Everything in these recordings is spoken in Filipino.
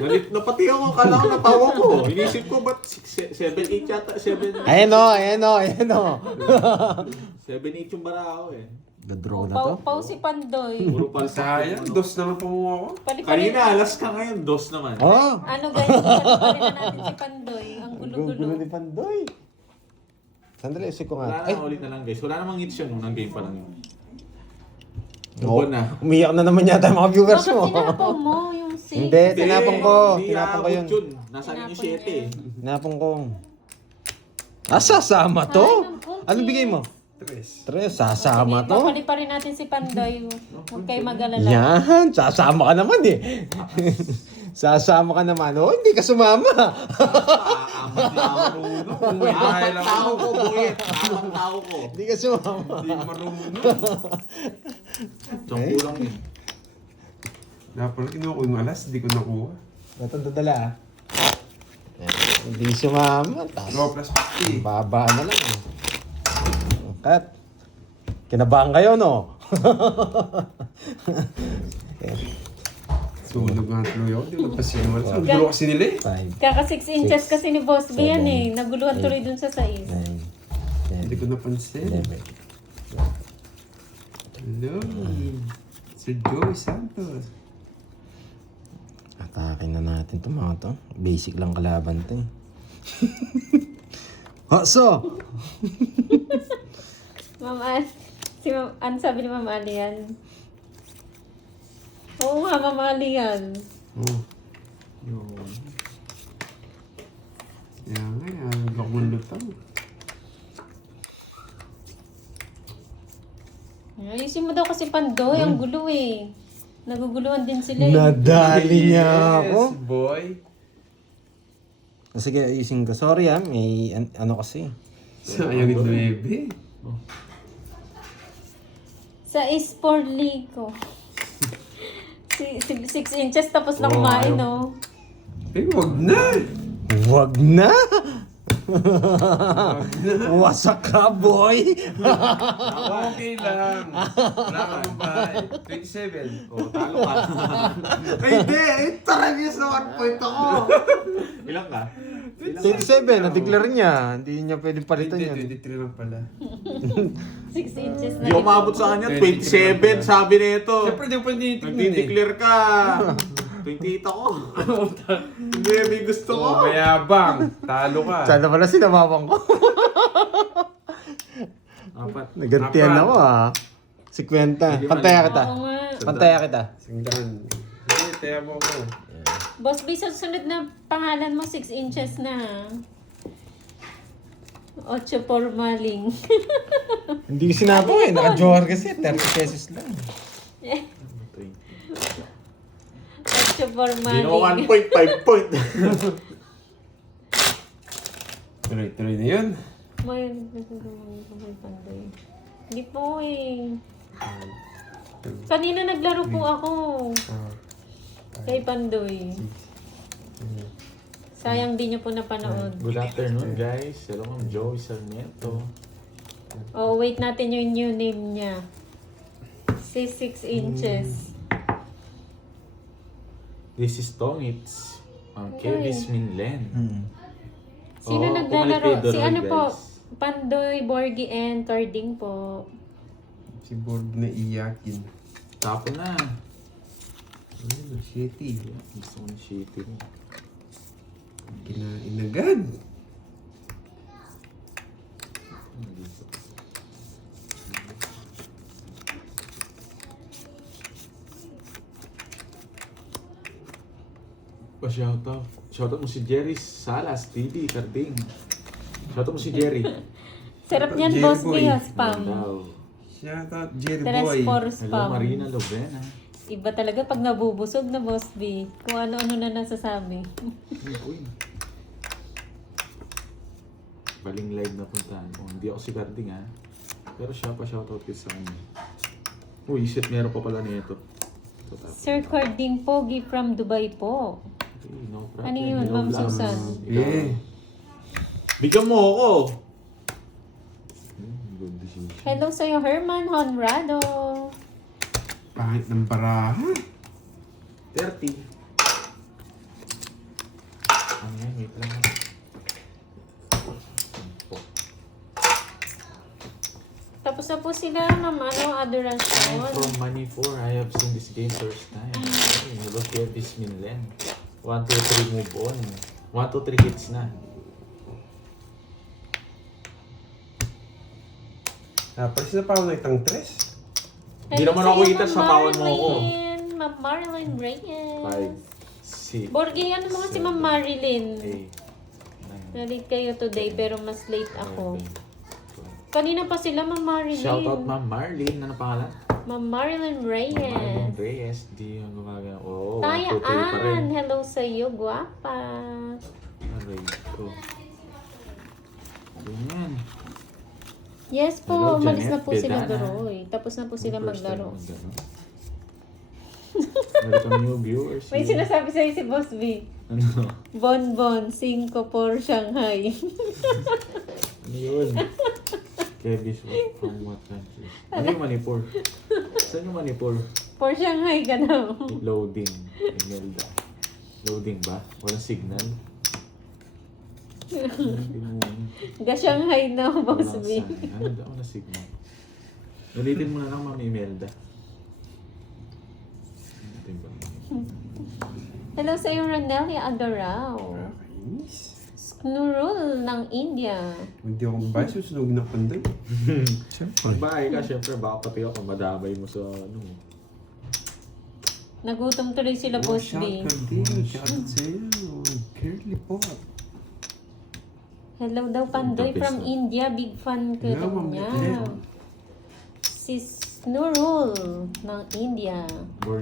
Nalit na pati ako, kala ko natawa ko. Inisip ko, ba't 7-8 yata? 7 Ayan o. 7-8 yung bara ako eh. Gadraw na to. Pau si Pandoy. Puro palsa. Sayang, dos naman pa mo ako. Pali-pali. Kanina, alas ka ngayon, dos naman. Oh! Ano guys, pali na natin si Pandoy. Ang Gulo gulo-gulo. ni Pandoy. Sandali, isip ko Wala nga. Ay, na ulit na lang guys. Wala namang hits yun, unang game pa lang yun. oh, Ubon na. umiyak na naman yata mga viewers Bakit mo. tinapon mo yung 6? Hindi, tinapon ko. Hindi Tinapon ko yun. aabot yun. Nasa inyo 7 eh. Tinapon ko. Sasama to? Ay, ng puti. Anong bigay mo? Tres. 3, sasama to? Pali pa rin natin si Pandoy. Huwag kayo mag-alala. Yan, sasama ka naman eh. Sasama ka naman. Oh, hindi ka sumama. Amat na ako. Uy, dahil Apat tao ako. ko, buhit. Apat tao ko. Hindi ka sumama. Hindi ko marunong. Tsang kulang eh. Napala, kinuha ko yung alas, hindi ko nakuha. Ito dadala ah. Hindi sumama. Go plus 50. Baba na lang eh. Kat. Kinabahan kayo no? Sunog nga tuloy ako, di ko pa sinuwal. Ang gulo kasi nila eh. 5, Kaka 6 inches kasi ni Boss B yan Seven, eh. Naguluhan tuloy dun sa 6. 9, Hindi 10, ko napansin. 11. Hello. Sir Joey Santos. Atake na natin to mga to. Basic lang kalaban to eh. Haso! Ma'am si Ma'am, ano sabi ni Ma'am Ali yan? Oo nga, Ma'am Ali yan. Oh. Yun. Yan nga, yan. Block mo lutang. Ayusin mo daw kasi Pandoy, ang gulo eh. Naguguluhan din sila eh. Nadali niya ako. Yes, boy. Sige, ayusin ko. Sorry may ano kasi. Sayang yung 9. Sa Esporlico. 6 inches tapos na Wow. kumain no. Eh, wag na. Wag na! Wag na. Wasak ka, boy! Okay lang. Wala ka mabay. 27. Oh, talo ka. Ay, hindi. Taragis na 1 point ako. Ilang ka? 27, na-declare niya. Hindi niya pwedeng palitan yan. 23 lang pala. 6 inches na. Hindi ko maabot sa kanya. 27, sabi nito. Siyempre, di ko pa tinitignan eh. Nagdi-declare ka. 28 ako. Hindi, may gusto ko. Oh, mayabang. Talo ka. Sana pala sinababang ko. Apat. Nagantian ako Si Kwenta. Pantaya kita. Oo nga. Pantaya kita. Singgan. Sige, taya mo ko. Boss B, sa sunod na pangalan mo 6 inches na ha. 8 formaling. Hindi ko sinabang eh. Naka-johar kasi. 30 pesos lang. 8 Hindi na 1 formaling. point, 5 point. Tuloy-tuloy na yun. May Pandoy. Hindi po eh. Kanina naglaro po ako. Kay Pandoy. Sayang di niyo po napanood. Good afternoon, guys. Hello, Ma'am Joey Sarmiento. Oh, wait natin yung new name niya. Si 6 inches. This is Tongits. Kevis Minlen. Sino Oo, naglalaro? pumalit kayo Si doon, ano po? guys. Pandoy, Borgie, and Carding po. Si board na iyakin. Tapo na. Ay, shitty. Gusto ko ng shitty rin. Kinain agad. Pa-shoutout. Shoutout mo si Jerry Salas, TV, Carding. Shoutout mo si Jerry. Sarap niyan, Jerry Boss Boy. B, spam. Daw. Shout out, Jerry Tres Boy. for Hello, spam. Marina Lovena. Iba talaga pag nabubusog na, Boss B. Kung ano-ano na nasasabi. Uy. Baling live na puntahan ko. Hindi ako si Carding ha. Pero siya pa shoutout ko sa kanya. Uy, shit, meron pa pala nito. Ito, tapos. Sir Carding Pogi from Dubai po. Okay, no problem. Ano yun, No Ma'am problem. Susan? Yeah. Bigyan mo ako! Good decision. Hello sa'yo, Herman Honrado. Pangit ng baraha. 30. na po sila ng adoration. From Money 4, I have seen this game first time. Okay, look at this Minlen. 1, 2, 3 move on. 1, 2, 3 hits na. Tapos na pa ako ng tres. Hindi naman ako kita sa pawan mo ako. Ma'am Marilyn Reyes. 5, 6, Borgi, ano mo si Ma'am Marilyn? 8, 9, Nalit kayo today pero mas late ako. 11, 12. Kanina pa sila, Ma'am Marilyn. Shoutout Ma'am Marlene. Ano pangalan? Ma'am Marilyn Marlene Reyes. Reyes. Di ang gumagana. Oo, Taya 1, 2, 3 pa rin. Ann, hello sa iyo, guwapa. Aray ko. Ganyan. Yes po, Hello, umalis Janet na po sila Bedana. Doroy. Tapos na po sila First time maglaro. maglaro. Welcome new viewers. May here. sinasabi sa'yo si Boss B. Ano? Bonbon, 5 for Shanghai. Ano yun? Kevis, from what country? Ano yung Manipur? Saan yung Manipur? For Shanghai ka daw. Loading. Imelda. Loading ba? Walang signal? Ga Shanghai na, Boss B. Ano daw na signal? Ulitin mo na lang, Ma'am Imelda. Ano ba? Hello sa iyo, Ranelia Agarao. Nakakainis. Snurul ng India. Hindi ako babae, susunog na panday. Siyempre. Bahay ka, syempre, baka pati ako madamay mo sa ano. Nagutom tuloy sila, Boss Shout B. ka din. Shout sa'yo. Curly pot. Hello daw, Pandoy Tapos from na. India. Big fan ko Yeah, daw Ma'am niya. Ethel. Si Snurul ng India.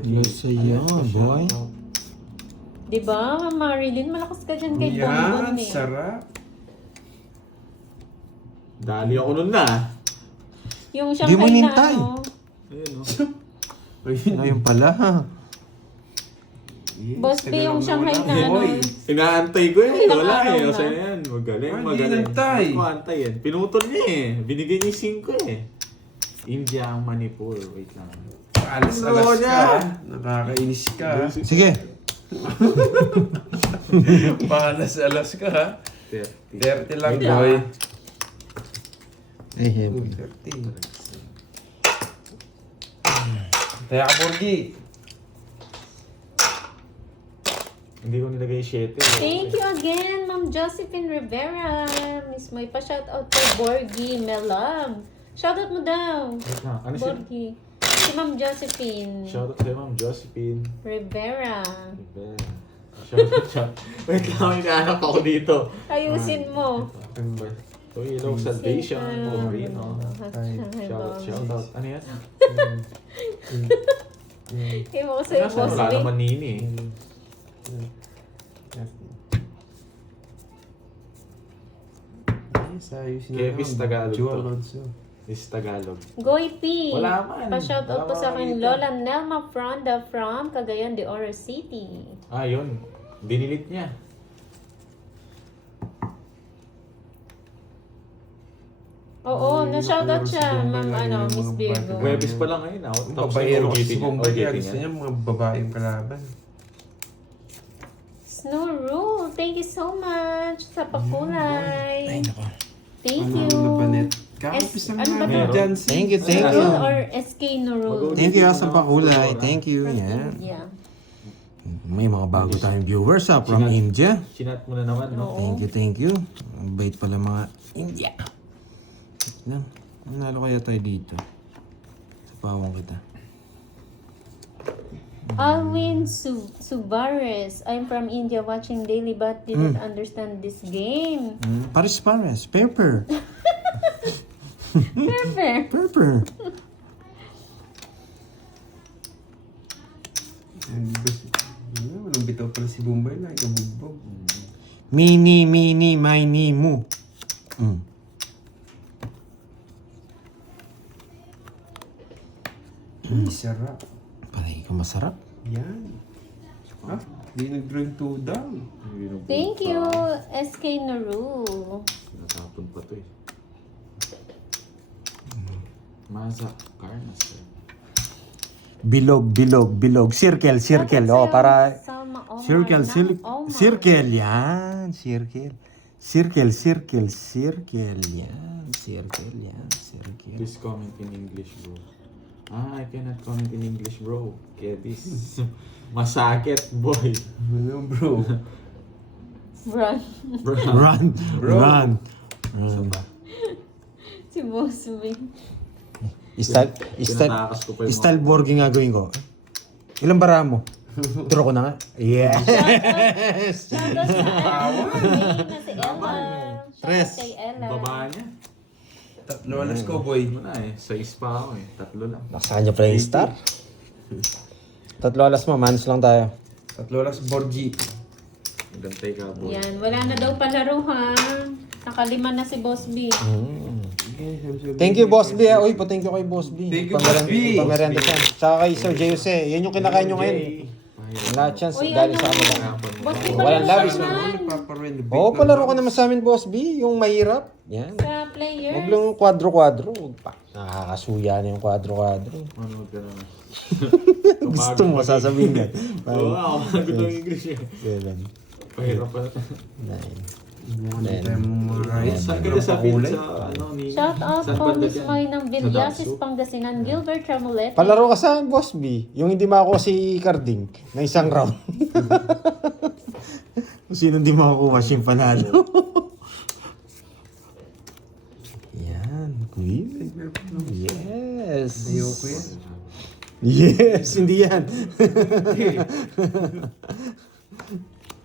Yes, sa'yo, boy. Diba, Ma'am Marilyn? Malakas ka dyan kay Bonbon Yan, eh. sarap. Dali ako nun na. Yung Di mo Shanghai na nintay. ano. Ayun, no? Ayun pala, ha? Yes, Boss B, tagal yung lang Shanghai wala. na ano. Boy. Inaantay ko eh. Ilang Wala araw eh. na? O sa'yo yan. Magaling, Ah, magaling. hindi nantay. Ako antay yan. Pinutol niya eh. Binigay niya yung 5 eh. India ang Manipur. Wait lang. Alas-alas Oo ka. niya. Nakakainis ka. Sige. Palas-alas ka ha. 30. 30 lang, Wait boy. Ay, heavy. 30. Kaya ka, Borgi. Hindi ko nilagay 7 eh. Thank you again, Ma'am Josephine Rivera. Miss Moy, pa-shoutout kay Borgie Melab. Shoutout mo daw. Wait lang. Ano si... Borgie. Si Ma'am Josephine Shoutout kay Ma'am Josephine. Rivera. Rivera. Shoutout. Wait lang, inaanap ako dito. Ayusin mo. So, Ilong Salvation. Sita. Pobrino. Shoutout. Shoutout. Ano yan? Iwan ko sa'yo, Nasa Boss wala B. naman nini eh. Yes, ayusin na Kevis naman. Tagalog Joe to. Alonso. This Tagalog. Goy P. Wala man. Pa-shoutout po Wala sa akin, makakita. Lola Nelma Fronda from Cagayan de Oro City. Ah, yun. Dinilit niya. Oo, na-shoutout Si siya, Bombay Ma'am lagi ng Miss mga Virgo. bata. Webis pa lang ngayon. Ang Tapos babaero yung kasi OJT si niya. Bombay, OJT yan. niya. Gusto niya mga babaeng kalaban. Snowrule, thank you so much sa pakulay. Ay, nako. Thank Ano you. na ba net? Kakapis lang ano ba namin to? dyan. Thank you, thank you. Snowrule or SK Nurule? Thank you sa pakulay. Thank you. Yan. Yeah. May mga bago tayong viewers ha, from India. Chinat mo na naman, no? Oo. Thank you. Ang bait pala mga India. Na, nanalo kaya tayo dito. Sa pawang kita. Alwin Subares. I'm from India watching daily but didn't understand this game. Paris. Pepper. Perfect. Pepper. Walang bitaw pala si Bombay na. Ikabugbog. Mini, mini, mu. Sarap. Paray ko masarap. Yan. Ah, di nag-draw yung 2 down. Thank you, SK Nurule. Natapon pa to eh. Maza Carnas eh. Bilog. Circle. Oh, para... Salma Omar Circle. ng Omar. Circle. Yan. Circle. Circle, circle, circle. Yan. Circle, yan. Circle. Please comment in English, bro. I cannot comment in English, bro. Kaya this masakit, boy. Ano bro? Run. Bro. Run, Bro. run. Isa Run. pa. Si Boss B. Style, Tinatakas ko pa yung style borgi nga gawin ko. Ilang bara mo? Draw ko na nga. Yes! Shoutout sa main na si Ella. Tres. Shoutout kay Ella. baba niya. Tatlo alas ko boy. Ano na eh, 6 pa ako eh. 3 lang. Nakasahan niyo pala yung star. Tatlo alas mo, manos lang tayo. Tatlo alas Borgi. Gantay ka, boy. Yan, wala na daw palaruhan. Nakalima na si Boss B. Thank you, Boss B. Uy, pa-thank you kay Boss B. Thank you, Boss B. Pamerenda siya. Tsaka kay Sir Jose. Yan yung kinakain nyo ngayon. Lahat yan Uy, galing ano? sa amin. Boss B, Walang palaro labis, naman. Oo, palaro ka naman sa amin, Boss B. Yung mahirap. Yan. Sa players. Huwag lang kwadro-kwadro. Huwag pa. Nakakasuya na yung kwadro-kwadro. Manood ka naman. Gusto mo, sasabihin ka. Oo nga, ako magod ng English eh. 7, Pahirap pala. 9. Saan ka sabihin sa ano ni... Shout out saan po banda Miss dyan? May ng Sa Villasis, Damso? Pangasinan, Gilbert Tramulet. Palaro ka sa akin, Boss B. Yung hindi makakuha si Carding na isang round. Kung sino hindi makakuha, siya yung panalo. Yan, Queen. Yes. Ayoko yan. Yes, hindi yan.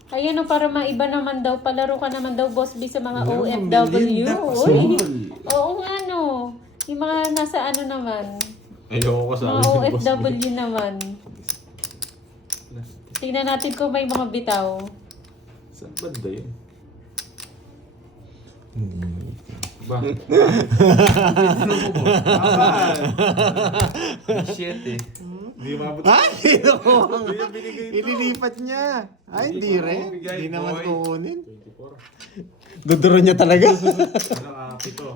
Ayan o, para maiba naman daw, palaro ka naman daw, Boss B, sa mga Wala, OFW. Melinda, Uy, pasol. oo nga no. Yung mga nasa ano naman, Ayoko ko sa mga akin. OFW naman. Tingnan natin kung may mga bitaw. Saan banda yun? Ba? Shit eh. Hindi mabot. Ay, no. Hindi niya binigay ito. Ililipat niya. Ay, hindi rin. Bigay, Hindi naman boy. kukunin. 24. Duduro niya talaga. Ano pito?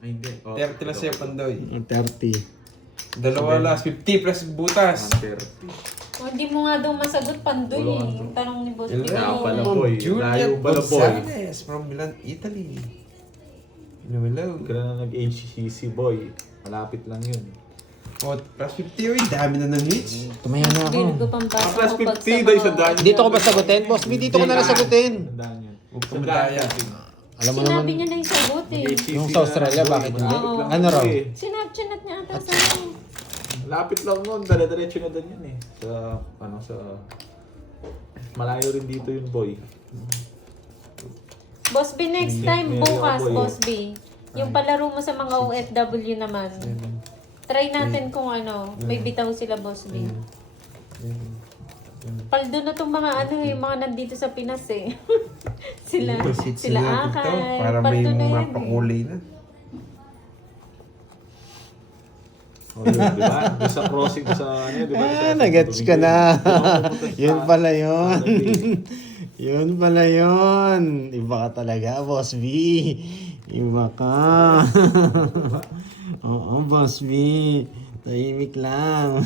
Ay hindi. 30 lang siya pandoy. 30. Dalawa alas 50 plus butas. 130. O, hindi mo nga daw masagot Pandoy eh. Yung tanong ni Boss B. Kaya pala, kanina. boy. Juliet Layo pala, boy. Gonzalez from Milan, Italy. Hello. Huwag ka na nag-HCC, boy. Malapit lang yun. Oh, plus 50 oy, dami na ng hits. Tumaya na ako. Virgo pambasa Plus ko pag 50 sa dahil mga... sa daan. Dito ko ba sagutin? Boss B, dito ko na lang sagutin. Tandaan yun. Huwag ka madaya. Alam mo Sinabi naman, niya na yung sagot eh. yung sa Australia, bakit hindi? Oo. Ano raw? Sinap-chinat niya ata sa akin. Lapit lang nun. Dala-diretso na din yun eh. Sa, ano, sa... Malayo rin dito yun, boy. Boss B, next Hindi, time, meron bukas, ako eh. Boss B. Yung palaro mo sa mga OFW naman. Try natin kung ano, may bitaw sila, Boss B. Paldo na tong mga ano, yung mga nandito sa Pinas eh. sila, Hits sila na natin to, Akay. para may Paldo na yan eh. mapakulay na. Oh, yun, di ba? Doon sa crossing, sa ano yun, di ba? Ah, nagets ka na. Yun pala yun. Yun pala yun. Iba ka talaga, Boss B. Iba ka. Oo, Boss B. Tahimik lang.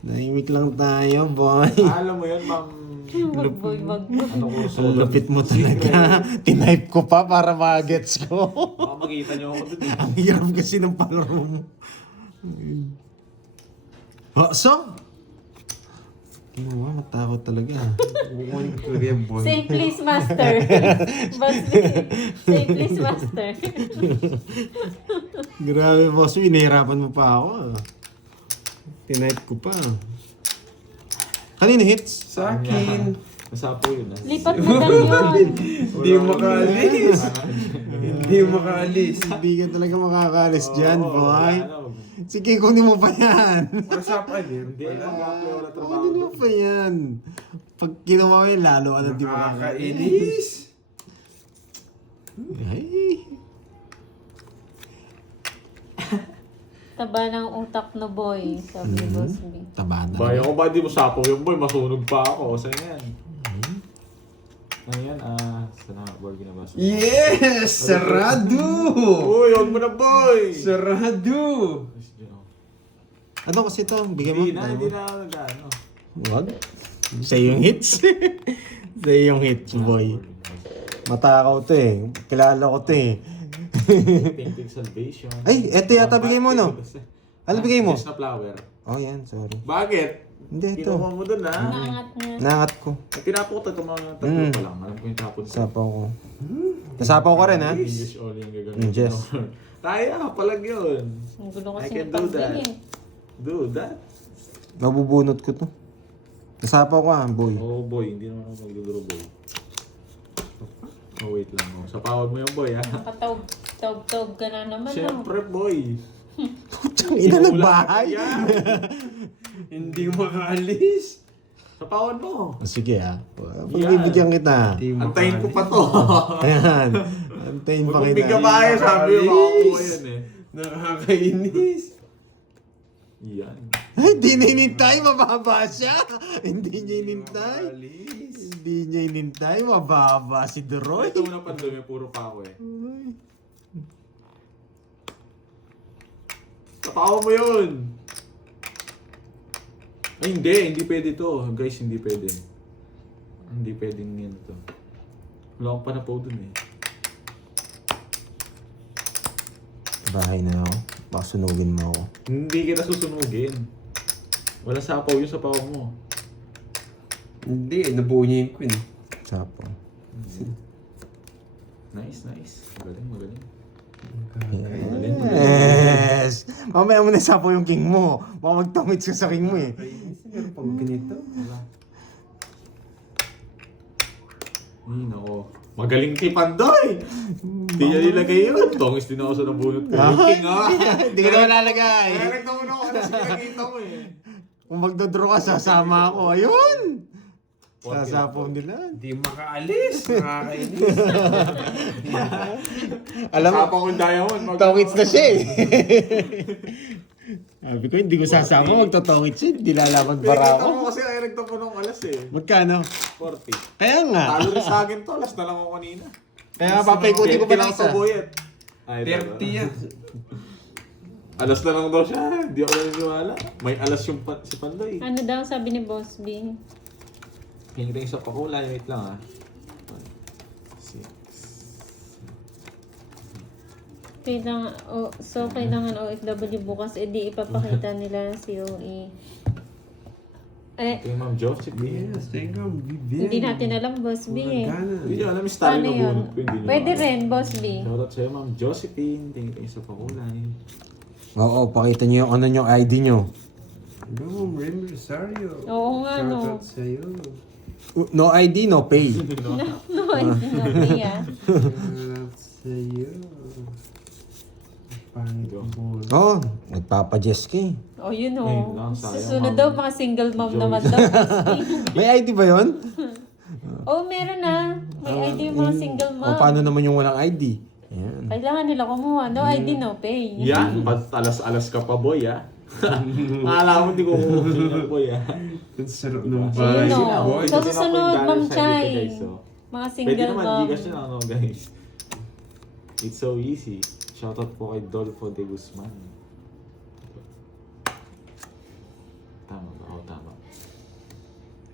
Tahimik lang tayo, boy. Alam mo yun, ma'am. Wag boy, wag boy. Ano ko so Ang lupit mo talaga. Tinype ko pa para ma-gets ko. Baka makita niyo ako dun eh. Ang hirap kasi ng palaro mo. Oh, so? Ginawa, matakot talaga. Kukunin ko talaga yung boy. Say please, master. Boss B, say please, master. Grabe, boss. Inahirapan mo pa ako. Tinype ko pa. Kanino hits? Sa akin. Nasapo yun ah. Lipat na daw yun. Hindi makaalis. Hindi makaalis. Hindi ka talaga makakalis dyan, Oo, boy. wala na. Sige, kunin mo pa yan. Para sa akin. Hindi, mag-apply wala trabaho Kunin mo doon. pa yan. Pag kinuha mo yun, lalo ka na di makakalis. Nakakainis. Ay. Taba ng utak no boy, sabi ni Boss B. Taba na. Bayo ko ba di mo sapo yung boy, masunog pa ako. Saan yan? Ano yan? Sana Borgi na ba? Yes! Sarado! Uy, huwag mo na boy! Sarado! Ano kasi ito? Bigyan mo. Hindi na 'Wag. Sa yung hits. Sa yung hits, boy. Matakaw to eh. Kilala ko to eh. Painted Salvation. Ay, eto yata bigay mo, no? Ano bigay mo? Yes na flower. Oh, yan. Sorry. Bakit? Hindi, ito. Kinuha mo dun, ha? Nangat niya. Nangat ko. Ay, tinapon ko ito mga tatlo pa lang. Alam ko yung tapon ko. Sapaw ko. Nasapaw ko rin, ha? English only yung gagawin. Yes. Kaya, palag yun. Ang gulo I kasi can ng do that. pagpili. Do that. Mabubunot ko to. Nasapaw ko, boy. Oh boy, hindi naman ako magduduro boy. Oh, wait lang. Oh. Sapawag mo yung boy, ha? Nakataog-taog ka na naman. No? Siyempre, boy. Putang ina ng bahay. Yan. Hindi makaalis. Sapawag mo. Sige, ha. Pagbibigyan kita. Hindi Antayin ko pa to. Ayan. Antayin pa Huwag kita. bigyan pa kayo, sabi mo. Makakuha yan, eh. Nakakainis. Yan. Ay, hindi niya inintay. Mababa siya. Hindi niya inintay. Makaalis. Hindi niya inintay. Mababa si Deroy. Ito muna pa doon, puro pa ako eh. Tapawa mo yun! Ay, hindi pwede to. Guys, hindi pwede. Hindi pwedeng yun to. Wala akong panapaw dun eh. Bahay na ako. Baka sunugin mo ako. Hindi kita susunugin. Wala sapaw yung sapaw mo. Hindi, nabuo niya yung queen. Sapo. Nice. Magaling. Magaling. Yes! Mamaya mo na sapo yung king mo. Baka magtangit ka sa king mo eh. Nakakainis. Meron pang ganito. Wala. Ay, nako. Magaling kay Pandoy! Hindi niya nilagay yun. Tongis din ako sa nabunot ko. Yung king, ha? Hindi ka na malalagay. Kaya nagtamuno ko kasi pinakita mo eh. Kung magdodraw ka, sasama ako. Ayun! Konti Sasapaw lang. nila. Hindi makaalis. Nakakainis. Alam mo, Sapa kong diamond. tongits na siya eh. Sabi ko, hindi ko sasama. Magtotongits siya. Hindi lalaban para Pinakita ako. mo kasi ay nagtapuno ng alas eh. Magkano? 40. Kaya nga. Talo rin sa akin to. Alas na lang ako kanina. Kaya papaikuti ko pa lang sa isa. boyet. Ay, 30 yan. Alas na lang daw siya. Hindi ako naniniwala. May alas yung si Pandoy. Ano daw sabi ni Boss B? Hingring sa pakulay. Wait lang ah. 6. Kailangan OFW bukas, edi ipapakita nila COE. Ito yung Ma'am Josephine. Yes, thank you. Vivian. Hindi natin alam, Boss B eh. Hindi niya alam yung style Paano ng yun? bunot ko. Hindi niyo Pwede alam. rin, Boss B. Shoutout sa'yo Ma'am Josephine. Tingin kayo sa pakulay. Oo, pakita niyo yung ano yung ID niyo. Hello, Ren Rosario. Oo nga, no. Shoutout sa'yo. No ID, no pay. No, hindi no, Pia. Shoutout sa'yo. Pangit ang bola. Oo, nagpapajes ka eh. Oh, yun Ayun o. lang, sayang, Susunod ma'am. daw, mga single mom Joey. naman daw, Boss B. May ID ba yun? Oh, meron na. May ID yung mga single O mom. paano naman yung walang ID? Ayan. Kailangan nila kumuha. No ID, no pay. Yan. Alas-alas ka pa boy ah. Akala mo di ko kukusin yung boy ah. Ang sarap ng Ayun bahay. o. Boy. Sa susunod, Ma'am Chay. Guys, so. Mga Pwede single naman, mom. Gcash na ano guys. It's so easy. Shoutout po kay Dolfo de Guzman. Tama ba? Oo, tama.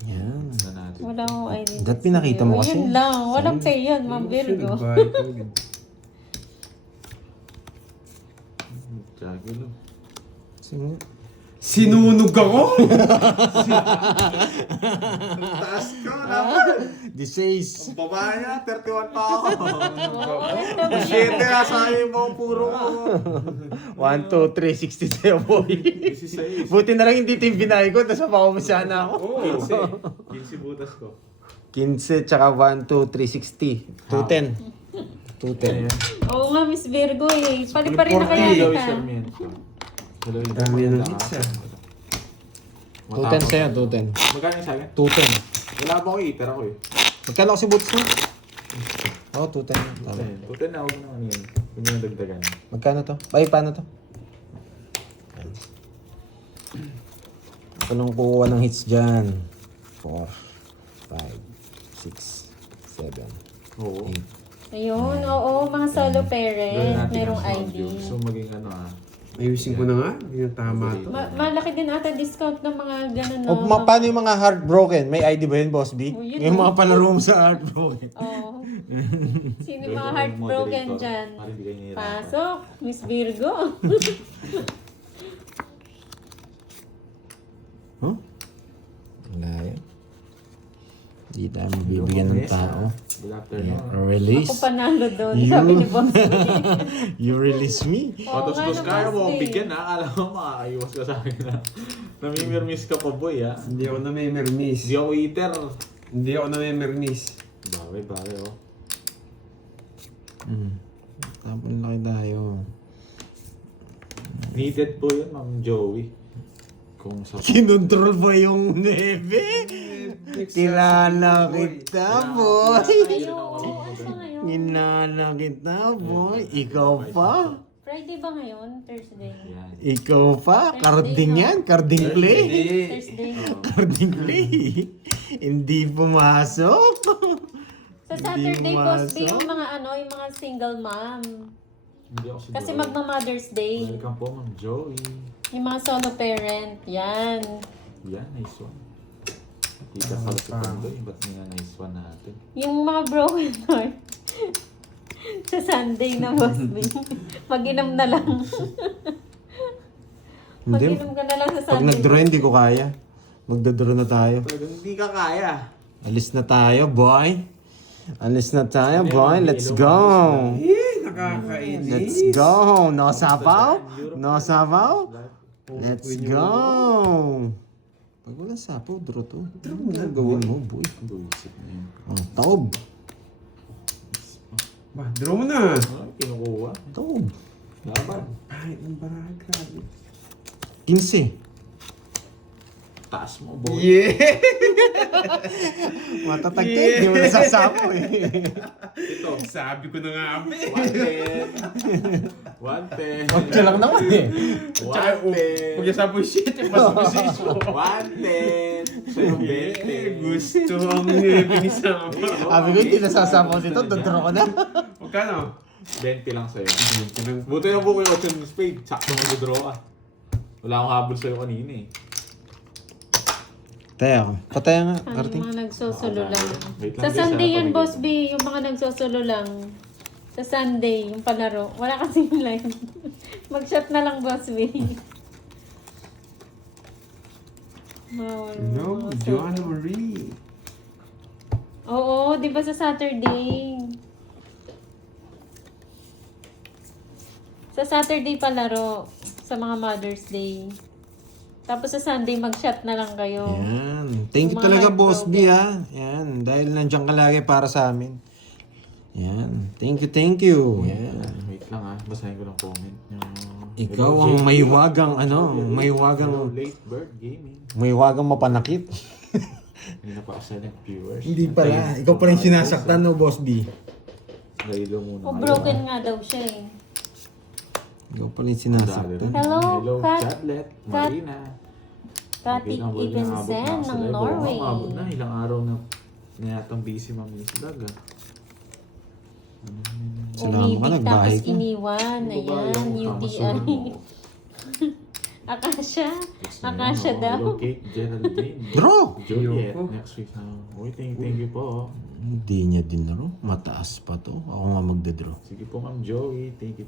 Yan. Basta natin. Wala akong ID. That pinakita mo kasi. Yun lang. Walang pay yun, Ma'am Virgo. Bahay ko. Tiyago lang. Sige. Sinunog ako? Taas ko naman! Disease. Ang baba niya, 31 pa ako. 7 na sa mo, puro ko. 1, 2, 3, 60 sa'yo, boy. 16. Buti na lang hindi team binay ko, tapos napakumasya na ako. 15 butas ko. 15, tsaka 1, 2, 3, 60. 210. 210. Oo nga, Miss Virgo eh. Pali-pali na kaya Hello, kita. Sarmiento. Hello, Dami ng pizza. 210 sa'yo, 210. Magkano yung sa akin? 210. Wala ba ako eater ako eh. Magkano kasi butas mo? Oo, 210. Tama. Tutin na, huwag mo na ano yun. Huwag mo na dagdagan. Magkano to? Ay, paano to? Ito lang kukuha ng hits dyan. 4, 5, 6, 7, Oo. 8. Ayun, oo, mga solo Gawin parent. natin Merong ang ID. audio. So maging ano ah. Ayusin ko na nga. Hindi na tama to. Malaki din ata discount ng mga ganun. O, paano yung mga heartbroken? May ID ba yun, Boss B? Oh, yun Yung oh. mga palaro mo sa heartbroken. Oh. Sino yung mga heartbroken dyan? Para hindi kayo nahihirapan. Pasok, Miss Virgo. Huh? Wala yan. Hindi tayo mabibigyan ng tao. Good afternoon. Yeah. Release. Ako panalo doon, You. sabi ni Boss. You release me. Oo nga Tapos kaya mo akong naman, bigyan ha. Alam mo makakaiwas ka sa akin ha. Namimirmiss ka pa boy ha. Hindi ako namimirmis. Hindi ako eater. Hindi ako namimirmis. Bagay oh. Tapon laki tayo. Needed po yun, Ma'am Joey. Kung sa... Kinontrol ba yung nebe? Kilala kita, boy. Ayun, ano ba ngayon? Kilala kita, boy. Ikaw pa. Friday ba ngayon? Thursday? Yan. Ikaw pa. Carding yan. Carding play. Thursday. Carding play. Hindi pumasok. Sa Saturday, Boss B, masok. yung mga yung mga single mom. Hindi ako siguro. Kasi magma-Mother's Day. Welcome po, Ma'am Joey. Yung mga solo parent, yan. Yan, nice one. Hindi ka pala sa Tondo, ba't nga nice one natin? Yung mga broken heart. Sa Sunday na, Boss B. Mag-inom na lang. Hindi. Mag-inom ka na lang sa Pag Sunday. nag-draw, hindi ko kaya. Magda-draw na tayo. Talagang hindi ka kaya. Alis na tayo, boy. Alis na tayo, boy. Let's go. Nakakainis. Let's go. No sabaw? No sabaw? Let's go. Pag wala sabaw, draw to. Draw mo na gawin mo, boy. Buisit na yun. Oh, taob. Ba, draw mo na. Ay, kinukuha. Taob. Laban. Ay, ang baraga. 15. Taas mo, boy. Yeah! Matatagtid. Hindi mo nasasapo eh. Ito. Sabi ko na nga, abe. 110. 110. Okay lang naman eh. 110. Pag sabi shit, yung mas 110. Sa'yo, 20. Gusto ang binisama. Sabi ko, hindi nasasapo dito. Dodraw ko na. Magkano? 20 lang sa'yo. Buti na po kayo 8 ng spade. Sakto mag-draw ka. Wala akong habol sa'yo kanina eh. Tayo ako. Pataya nga. Yung Karting. mga nagsusulo lang. Wait lang, Sa guys, Sunday ano yan, pa Boss B. Yung mga nagsusulo lang. Sa Sunday, yung palaro. Wala kasing line. Mag-shot na lang, Boss B. No, Joanna Marie. Oo, di ba sa Saturday? Sa Saturday palaro. Sa mga Mother's Day. Tapos sa Sunday, mag-shot na lang kayo. Yan. Thank you Mga talaga, Boss B, heartbroken. ha. Yan. Dahil nandiyan ka lagi para sa amin. Yan. Thank you, thank you. Yan. Wait lang ah. Basahin ko ng comment. Ikaw ang maywagang, maywagang, Late bird gaming. maywagang mapanakit. Hindi na pa kasi viewers. Hindi pala. Ikaw pa rin sinasaktan, no, Boss B? Laylo muna. O broken nga daw siya eh. Ikaw pa rin sinasaktan. Hello, Kat. Chatlet. Kat. Marina. Katik Okay, Ibensen nabot na ng sila. Norway. Umabot na. Ilang araw na yatang busy Ma'am Miss Dag ah. Salamat ka, Umibig nagbahay tapos ka. iniwan. Ayan, UTI. Akasha. Akasha daw. Hello Kate Geraldine. Draw! Juliet. Ayoko. Next week na. Uy, thank you po. Hindi niya din laro. Mataas pa to. Ako nga magdadraw. Sige po Ma'am Joey. Thank you.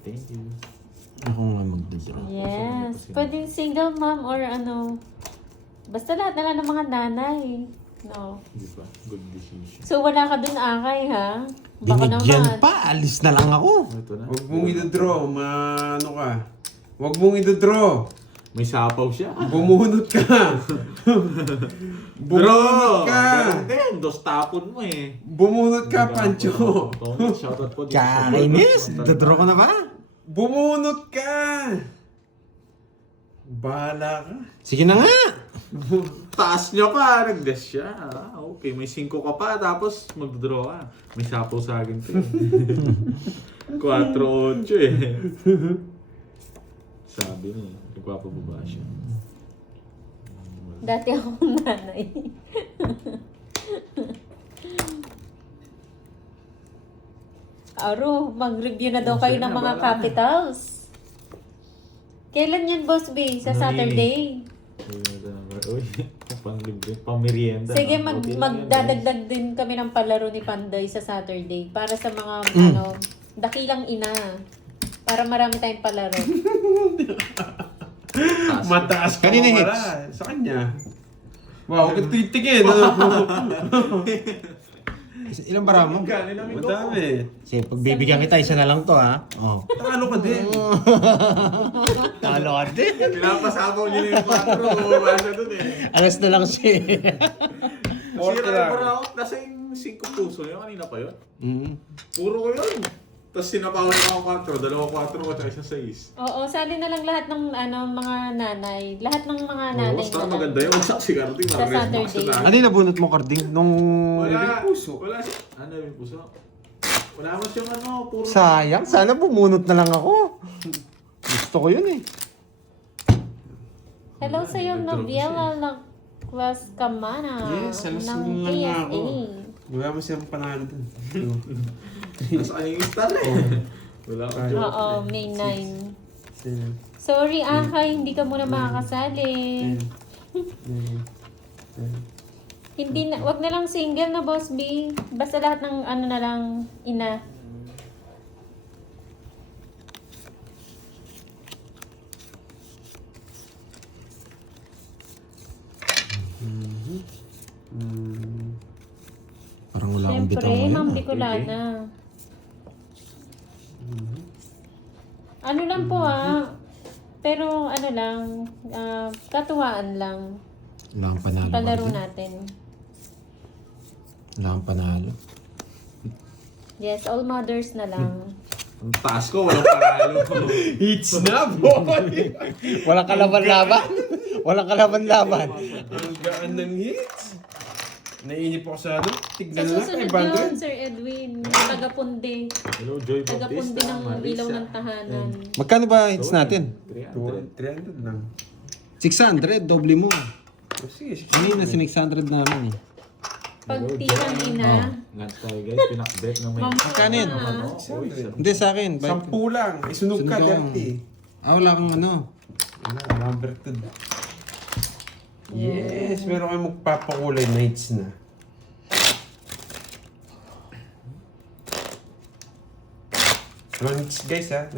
Ako nga magdadraw. Yes. Pwedeng single mom or ano. Basta lahat na lang ng mga nanay. No. Di ba? Good decision. So wala ka dun akay ha? Baka Binigyan naman. pa. Alis na lang ako. Ito na. Huwag mong idodraw, ano ka? Huwag mong idodraw. May sapaw siya. Bumunot ka. Bumunot ka. Ganun din. Dos tapon mo eh. Bumunot ka, Pancho. Tony, shoutout po dito sa Kakainis. Burgos, Dadraw ka na ba? Bumunot ka. Bahala ka. Sige na nga. Taas niya pa, nag-dash siya. Ah, okay, may 5 ka pa, tapos mag-draw ka. May sapaw sa akin to. 4-8 eh. Sabi niya, nagpapababa siya. Dati akong nanay. Aro, mag-review na daw kayo ng mga capitals. Kailan yan, Boss B? Sa Ano Saturday? Uy, panglibre, pamerienda. Sige, no? Okay lang yan, magdadagdag din kami ng palaro ni Panday sa Saturday para sa mga ano, dakilang ina. Para marami tayong palaro. Mataas ka Kanina mawala. Sa kanya. Wow, huwag kang titigin. Ilang bara mo? Gano'n namin ko. Madami. Sige, pagbibigyan kita, isa na lang to ha. Oh. Talo ka din. Talo ka din. Pinapasabaw niyo na yung 4. Basta dun eh. Alas na lang siya. Kasi round nasa yung 5 puso yun. Kanina pa yun. Puro ko yun. Tapos sinapawan ako 4. 2 4 at isa 6. Oo, sali na lang lahat ng ano, mga nanay. Lahat ng mga nanay. Oo, basta na lang. maganda yun. Sa si Carding, Sa mag-rest box Saturday. na. Ano yung nabunot mo, Carding? Nung... Wala. puso. Wala siya. Ano yung puso? Wala mo siyang ano, puro. Sayang, sana bumunot na lang ako. Gusto ko yun eh. Hello sa iyo, Noviela ng Class Camana. Yes, alas ng na lang ako. PSA. Wala mo siyang panalo dun. Nasa ano yung star eh. Wala akong joke. Oo, May 9. Sorry, Akay, hindi ka muna makakasali. Hindi na, wag na lang single na, Boss B. Basta lahat ng ano na lang, ina. Parang wala akong bitaw Siyempre, ngayon. Ma'am ah. Bicolana. Ano lang po pero ano lang, katuwaan lang. Wala akong panalo. Palaro Carding. natin. Wala akong panalo. Yes, all mothers na lang. Ang taas ko, walang panalo. Hits na, boy! Walang kalaban-laban. Walang kalaban-laban. Ang gaan ng hits. Nainip ako sa ano. Sa Tignan na lang susunod kay yun, Sir Edwin, taga-pundi. Hello, Joy Taga-pundi Bautista. ng Marisa. ilaw ng tahanan. Magkano ba hits natin? 300. 300 lang. 600, doble mo. Oh, sige, sige. Hindi na 600 namin eh. Pag tikang ina, Lahat tayo guys, pinakbet na may... Magkano yun? Ano? Ah. Uy, Hindi sa akin. 10 lang. Isunog ka, Sunog dati. Wala kang ano. Wala, number 2. Yes, meron kayong magpapakulay na hits na. Walang hits guys ha.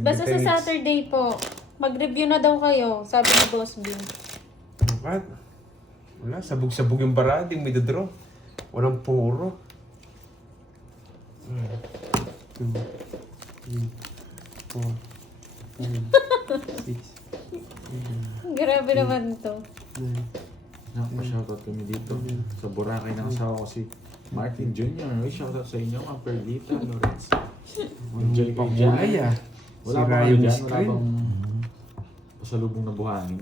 basta sa Saturday po, mag-review na daw kayo, sabi ni Boss B. What? Wala, sabog-sabog yung barading, may draw. Walang puro. 2, 3, 4, 5, 6, Grabe naman to. 9. Nakapashoutout kami dito. Sa Boracay ng asawa ko si Martin Jr. Uy, shoutout sa inyo, Ma'am Perlita, Lorenz. Enjoy kayo dyan. Pakulay ah. Wala Sira bang ano yung dyan? Wala screen. bang pasalubong na buhangin?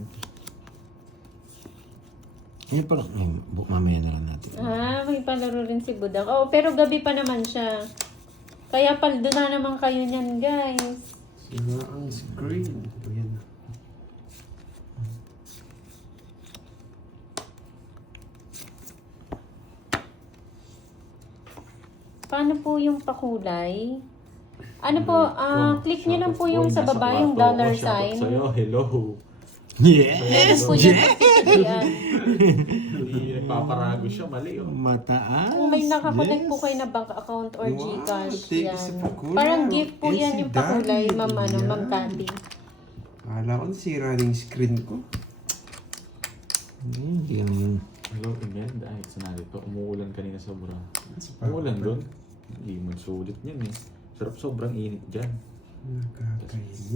Ayun pa lang. Mamaya na lang natin. May palaro rin si Budak. Oh, pero gabi pa naman siya. Kaya paldo na naman kayo niyan, guys. Sira ang screen. Ayan. Paano po yung pakulay? Ano po, click nyo lang po yung sa baba, yung dollar sign. Sa'yo, hello. Yes! Po yan. Yan. Hindi nagpaparago siya, mali oh. Mataas. Kung may nakakonect po kayo na bank account or Wow, Gcash, thank you yan. sa pakulay. Parang gift po Eh, yan si yung pakulay, Daddy. Ma'am Yan. Ma'am Cathy. Akala ko nasira na yung screen ko. Hindi ka naman. Hello, Emel. Dahil sa narito, umuulan kanina sa Bura. Sa Umuulan doon? Hindi mo sulit yan eh. Sarap sobrang init dyan. Nakakainis.